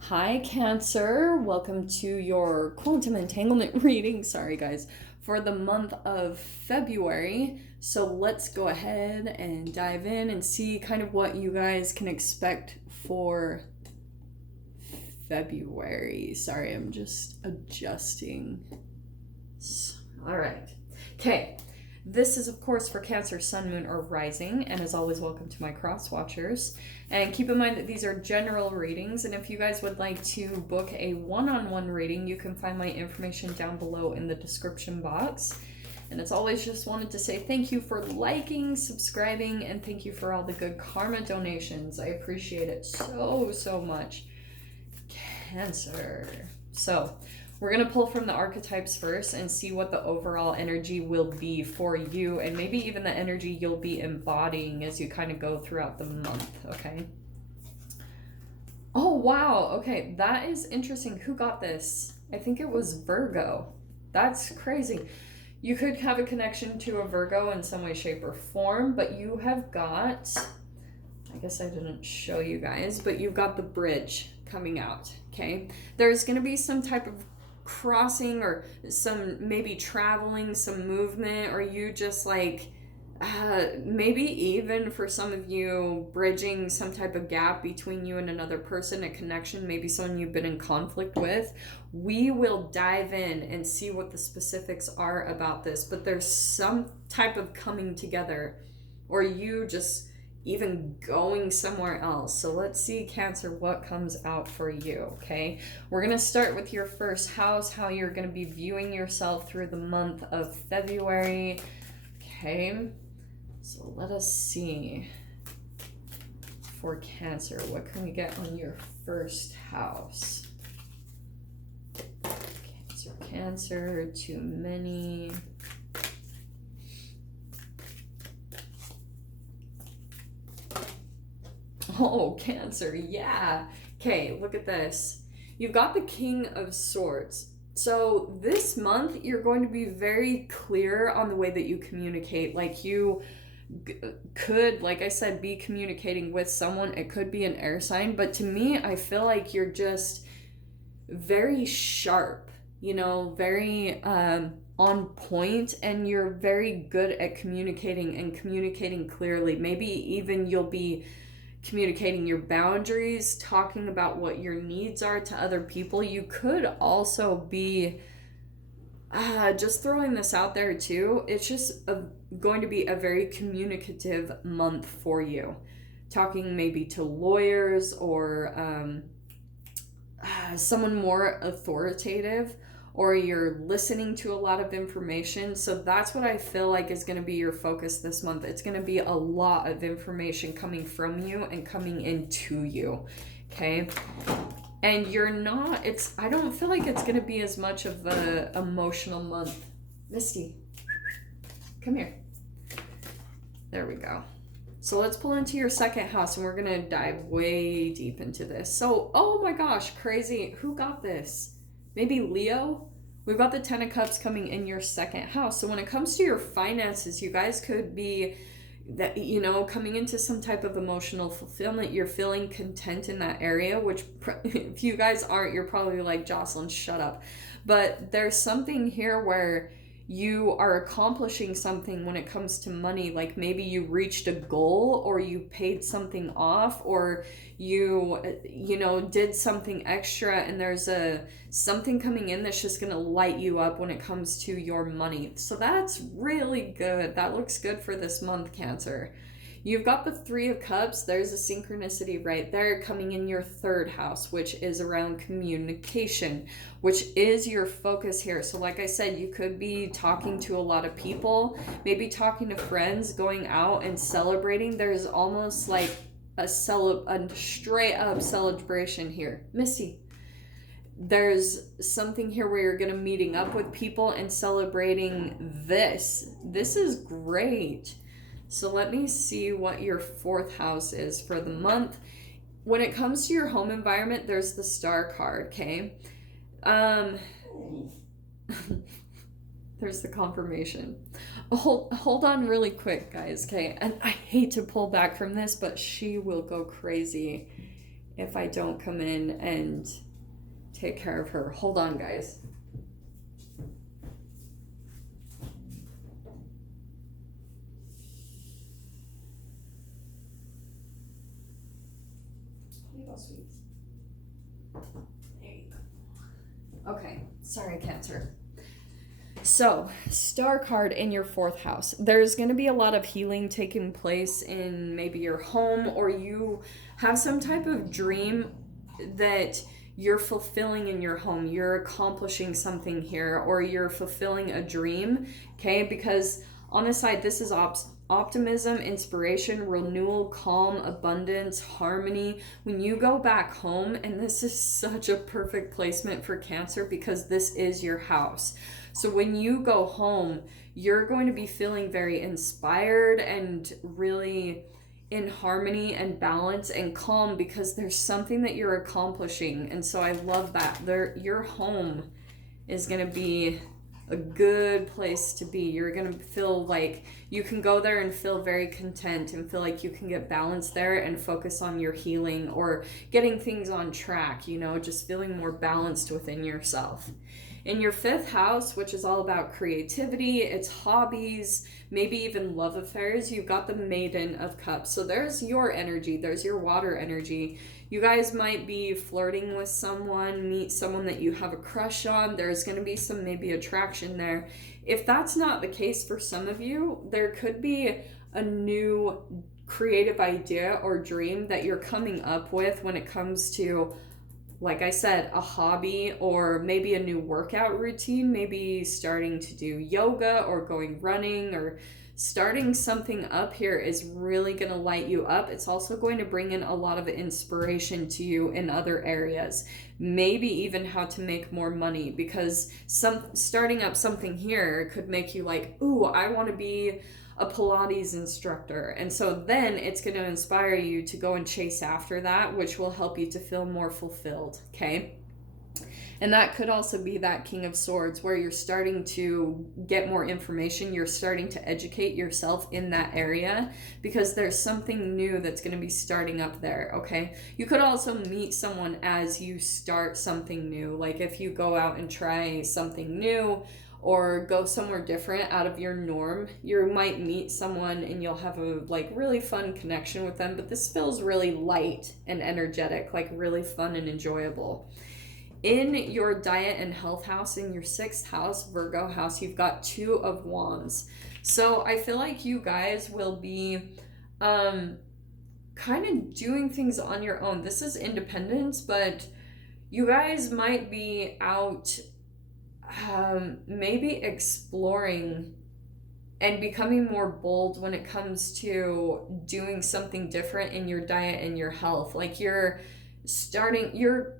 Hi, Cancer. Welcome to your quantum entanglement reading. Sorry, guys, for the month of February. So let's go ahead and dive in and see kind of what you guys can expect for February. Sorry, I'm just adjusting. All right. Okay. This is, of course, for Cancer, Sun, Moon, or Rising, and as always, welcome to my cross watchers. And keep in mind that these are general readings, and if you guys would like to book a one-on-one reading, you can find my information down below in the description box. And as always, just wanted to say thank you for liking, subscribing, and thank you for all the good karma donations. I appreciate it so much. Cancer. So, we're going to pull from the archetypes first and see what the overall energy will be for you, and maybe even the energy you'll be embodying as you kind of go throughout the month, okay? Oh, wow. Okay, that is interesting. Who got this? I think it was Virgo. That's crazy. You could have a connection to a Virgo in some way, shape, or form, but you have got, I guess I didn't show you guys, but you've got the bridge coming out, okay? There's going to be some type of crossing or some maybe traveling, some movement, or you just like maybe even for some of you bridging some type of gap between you and another person, a connection, maybe someone you've been in conflict with. We will dive in and see what the specifics are about this, but there's some type of coming together, or you just even going somewhere else. So let's see, Cancer, what comes out for you, okay? We're going to start with your first house, how you're going to be viewing yourself through the month of February, okay? So let us see. For Cancer, what can we get on your first house? Cancer, too many. Oh, Cancer, yeah. Okay, look at this. You've got the King of Swords. So this month, you're going to be very clear on the way that you communicate. Like you could, like I said, be communicating with someone. It could be an air sign. But to me, I feel like you're just very sharp, you know, very on point, and you're very good at communicating and communicating clearly. Maybe even you'll be communicating your boundaries, talking about what your needs are to other people. You could also be just throwing this out there too. It's just going to be a very communicative month for you. Talking maybe to lawyers or someone more authoritative, or you're listening to a lot of information. So that's what I feel like is going to be your focus this month. It's going to be a lot of information coming from you and coming into you, okay? And you're not, I don't feel like it's going to be as much of a emotional month. Misty, come here. There we go. So let's pull into your second house, and we're going to dive way deep into this. So, oh my gosh, crazy. Who got this? Maybe Leo? We've got the Ten of Cups coming in your second house. So when it comes to your finances, you guys could be, that, you know, coming into some type of emotional fulfillment. You're feeling content in that area, which if you guys aren't, you're probably like, Jocelyn, shut up. But there's something here where you are accomplishing something when it comes to money. Like maybe you reached a goal, or you paid something off, or you know, did something extra, and there's something coming in that's just gonna light you up when it comes to your money. So that's really good. That looks good for this month, Cancer. You've got the Three of Cups. There's a synchronicity right there coming in your third house, which is around communication, which is your focus here. So like I said, you could be talking to a lot of people, maybe talking to friends, going out and celebrating. There's almost like a straight up celebration here. Missy, there's something here where you're going to meeting up with people and celebrating this. This is great. So let me see what your fourth house is for the month. When it comes to your home environment, there's the Star card, okay? There's the confirmation. Hold on really quick, guys, okay? And I hate to pull back from this, but she will go crazy if I don't come in and take care of her. Hold on, guys. Sweets. There you go. Okay, sorry, Cancer. So, star card in your 4th house. There's going to be a lot of healing taking place in maybe your home, or you have some type of dream that you're fulfilling in your home. You're accomplishing something here, or you're fulfilling a dream, okay? Because on this side, this is optimism, inspiration, renewal, calm, abundance, harmony. When you go back home, and this is such a perfect placement for Cancer because this is your house. So when you go home, you're going to be feeling very inspired and really in harmony and balance and calm because there's something that you're accomplishing. And so I love that. Your home is going to be a good place to be. You're going to feel like you can go there and feel very content and feel like you can get balance there and focus on your healing or getting things on track, you know, just feeling more balanced within yourself. In your 5th house, which is all about creativity, it's hobbies, maybe even love affairs, you've got the Maiden of Cups. So there's your energy, there's your water energy. You guys might be flirting with someone, meet someone that you have a crush on. There's going to be some maybe attraction there. If that's not the case for some of you, there could be a new creative idea or dream that you're coming up with when it comes to, like I said, a hobby or maybe a new workout routine, maybe starting to do yoga or going running or starting something up here is really going to light you up. It's also going to bring in a lot of inspiration to you in other areas. Maybe even how to make more money, because starting up something here could make you like, ooh, I want to be a Pilates instructor. And so then it's going to inspire you to go and chase after that, which will help you to feel more fulfilled, okay? And that could also be that King of Swords where you're starting to get more information. You're starting to educate yourself in that area because there's something new that's going to be starting up there, okay? You could also meet someone as you start something new. Like if you go out and try something new or go somewhere different out of your norm, you might meet someone and you'll have a like really fun connection with them. But this feels really light and energetic, like really fun and enjoyable. In your diet and health house, in your 6th house, Virgo house, you've got 2 of Wands. So I feel like you guys will be kind of doing things on your own. This is independence, but you guys might be out maybe exploring and becoming more bold when it comes to doing something different in your diet and your health. Like you're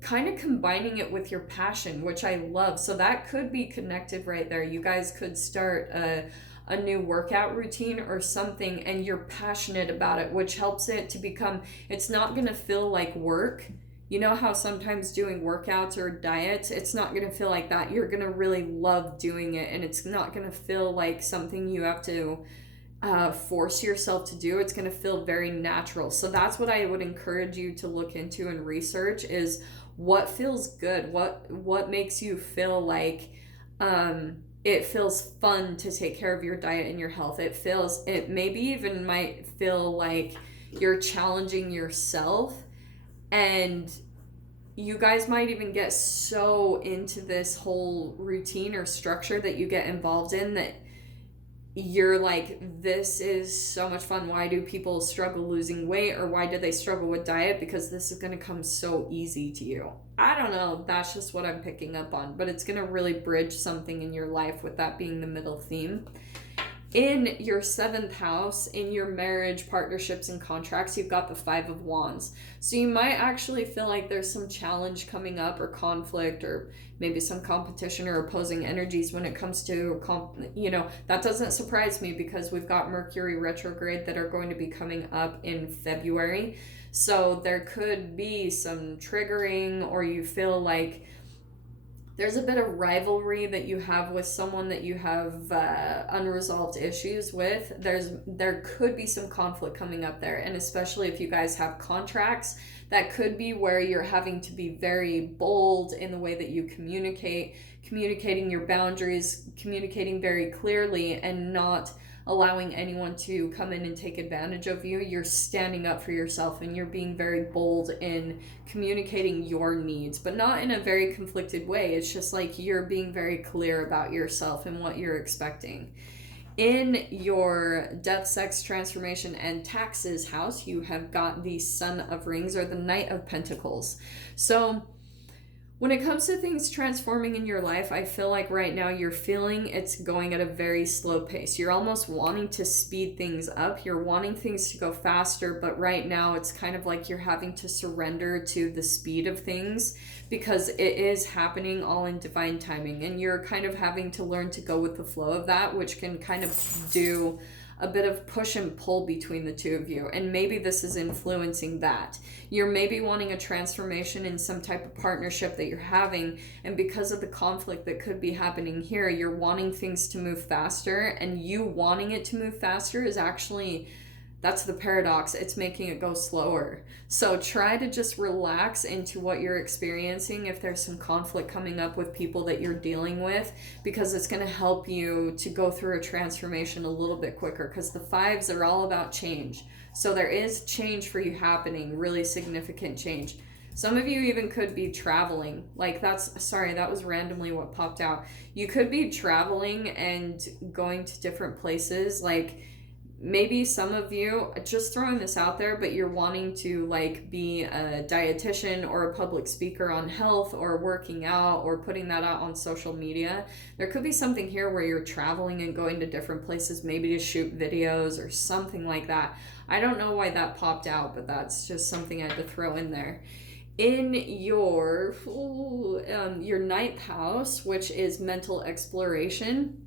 kind of combining it with your passion, which I love. So that could be connected right there. You guys could start a new workout routine or something and you're passionate about it, which helps it to become, it's not going to feel like work. You know how sometimes doing workouts or diets, it's not going to feel like that. You're going to really love doing it and it's not going to feel like something you have to force yourself to do. It's going to feel very natural. So that's what I would encourage you to look into and research is what feels good, what makes you feel like it feels fun to take care of your diet and your health. It maybe even might feel like you're challenging yourself, and you guys might even get so into this whole routine or structure that you get involved in that you're like, this is so much fun. Why do people struggle losing weight, or why do they struggle with diet? Because this is going to come so easy to you. I don't know. That's just what I'm picking up on, but it's going to really bridge something in your life with that being the middle theme. In your 7th house, in your marriage, partnerships, and contracts, you've got the 5 of Wands. So you might actually feel like there's some challenge coming up or conflict or maybe some competition or opposing energies when it comes to, that doesn't surprise me because we've got Mercury retrograde that are going to be coming up in February. So there could be some triggering, or you feel like There's a bit of rivalry that you have with someone that you have unresolved issues with. There could be some conflict coming up there, and especially if you guys have contracts, that could be where you're having to be very bold in the way that you communicate, communicating your boundaries, communicating very clearly, and not allowing anyone to come in and take advantage of you. You're standing up for yourself and you're being very bold in communicating your needs, but not in a very conflicted way. It's just like you're being very clear about yourself and what you're expecting. In your death, sex, transformation, and taxes house, you have got the Son of Rings, or the Knight of Pentacles. So when it comes to things transforming in your life, I feel like right now you're feeling it's going at a very slow pace. You're almost wanting to speed things up. You're wanting things to go faster, but right now it's kind of like you're having to surrender to the speed of things because it is happening all in divine timing, and you're kind of having to learn to go with the flow of that, which can kind of do a bit of push and pull between the two of you, and maybe this is influencing that. You're maybe wanting a transformation in some type of partnership that you're having, and because of the conflict that could be happening here, you're wanting things to move faster, and you wanting it to move faster is actually, that's the paradox, it's making it go slower. So try to just relax into what you're experiencing if there's some conflict coming up with people that you're dealing with, because it's going to help you to go through a transformation a little bit quicker, because the fives are all about change. So there is change for you happening, really significant change. Some of you even could be traveling. Like that was randomly what popped out. You could be traveling and going to different places, like maybe some of you, just throwing this out there, but you're wanting to like be a dietitian or a public speaker on health or working out or putting that out on social media. There could be something here where you're traveling and going to different places, maybe to shoot videos or something like that. I don't know why that popped out, but that's just something I had to throw in there. In your ninth house, which is mental exploration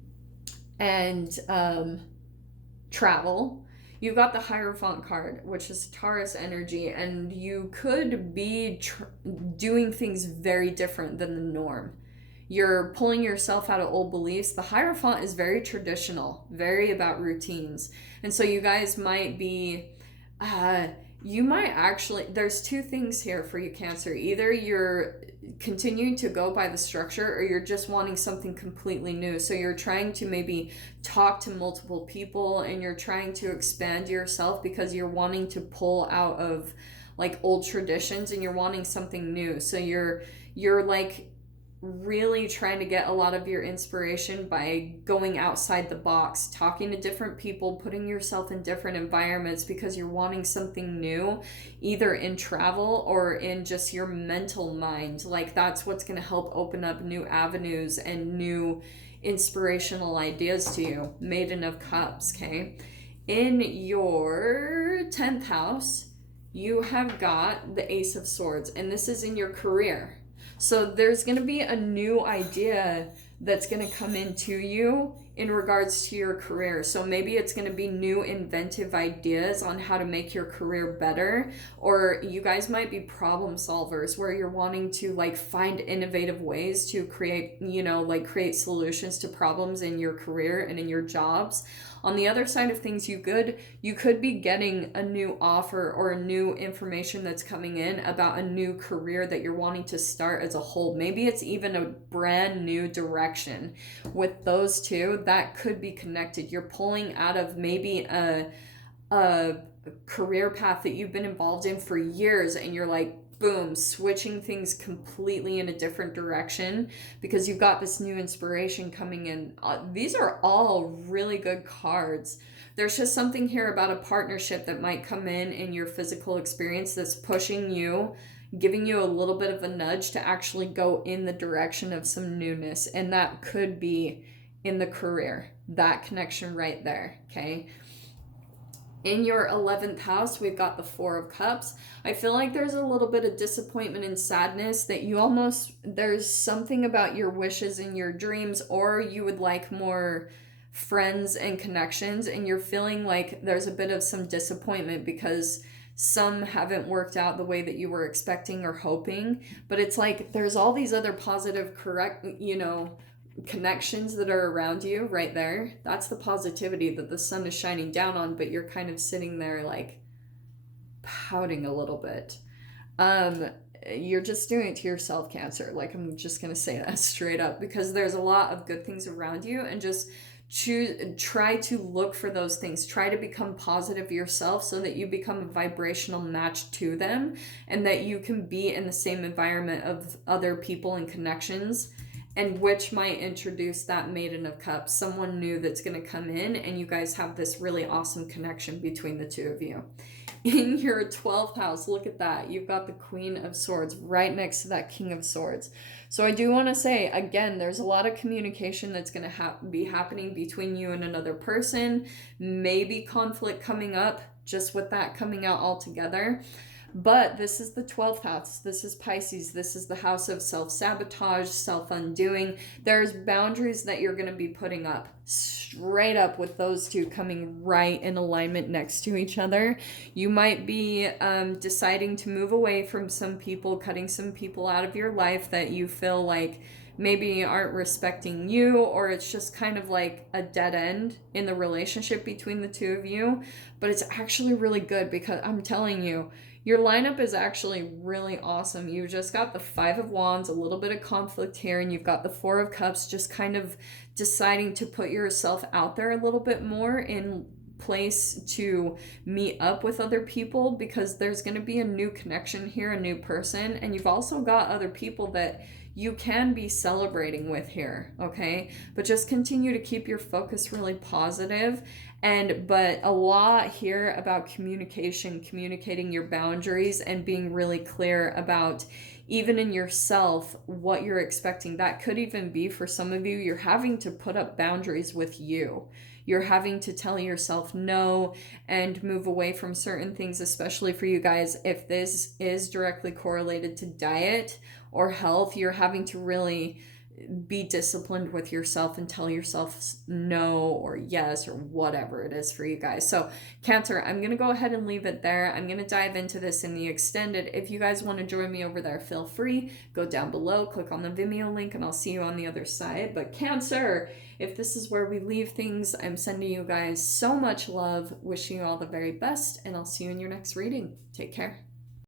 and travel, you've got the Hierophant card, which is Taurus energy, and you could be doing things very different than the norm. You're pulling yourself out of old beliefs. The Hierophant is very traditional, very about routines, and so you guys might be you might actually, there's two things here for you, Cancer. Either you're continuing to go by the structure, or you're just wanting something completely new. So you're trying to maybe talk to multiple people, and you're trying to expand yourself because you're wanting to pull out of like old traditions, and you're wanting something new. So you're like really trying to get a lot of your inspiration by going outside the box, talking to different people, putting yourself in different environments, because you're wanting something new, either in travel or in just your mental mind. Like that's what's going to help open up new avenues and new inspirational ideas to you. Maiden of Cups, okay? In your 10th house, you have got the Ace of Swords, and this is in your career. So there's going to be a new idea that's going to come into you in regards to your career. So maybe it's going to be new inventive ideas on how to make your career better, or you guys might be problem solvers where you're wanting to like find innovative ways to create, create solutions to problems in your career and in your jobs. On the other side of things, you could be getting a new offer or a new information that's coming in about a new career that you're wanting to start as a whole. Maybe it's even a brand new direction. With those two, that could be connected. You're pulling out of maybe a career path that you've been involved in for years, and you're like, boom, switching things completely in a different direction because you've got this new inspiration coming in. These are all really good cards. There's just something here about a partnership that might come in your physical experience that's pushing you, giving you a little bit of a nudge to actually go in the direction of some newness, and that could be in the career. That connection right there, okay? In your 11th house, we've got the Four of Cups. I feel like there's a little bit of disappointment and sadness that there's something about your wishes and your dreams, or you would like more friends and connections, and you're feeling like there's a bit of some disappointment because some haven't worked out the way that you were expecting or hoping, but it's like there's all these other positive, correct, connections that are around you right there. That's the positivity that the sun is shining down on, but you're kind of sitting there like pouting a little bit. You're just doing it to yourself, Cancer. Like, I'm just gonna say that straight up, because there's a lot of good things around you, and just try to look for those things. Try to become positive yourself so that you become a vibrational match to them, and that you can be in the same environment of other people and connections, and which might introduce that Maiden of Cups, someone new that's going to come in, and you guys have this really awesome connection between the two of you. In your 12th house, look at that. You've got the Queen of Swords right next to that King of Swords. So I do want to say, again, there's a lot of communication that's going to be happening between you and another person. Maybe conflict coming up just with that coming out altogether. But this is the 12th house. This is Pisces. This is the house of self-sabotage, self-undoing. There's boundaries that you're going to be putting up straight up with those two coming right in alignment next to each other. You might be deciding to move away from some people, cutting some people out of your life that you feel like maybe aren't respecting you, or it's just kind of like a dead end in the relationship between the two of you. But it's actually really good, because I'm telling you, your lineup is actually really awesome. You've just got the Five of Wands, a little bit of conflict here, and you've got the Four of Cups, just kind of deciding to put yourself out there a little bit more in place to meet up with other people, because there's going to be a new connection here, a new person, and you've also got other people that you can be celebrating with here, okay? But just continue to keep your focus really positive. But a lot here about communication, communicating your boundaries, and being really clear about, even in yourself, what you're expecting. That could even be, for some of you, you're having to put up boundaries with you. You're having to tell yourself no and move away from certain things, especially for you guys. If this is directly correlated to diet or health, you're having to really be disciplined with yourself and tell yourself no or yes or whatever it is for you guys. So Cancer, I'm going to go ahead and leave it there. I'm going to dive into this in the extended. If you guys want to join me over there, feel free. Go down below, click on the Vimeo link, and I'll see you on the other side. But Cancer, if this is where we leave things, I'm sending you guys so much love, wishing you all the very best, and I'll see you in your next reading. Take care.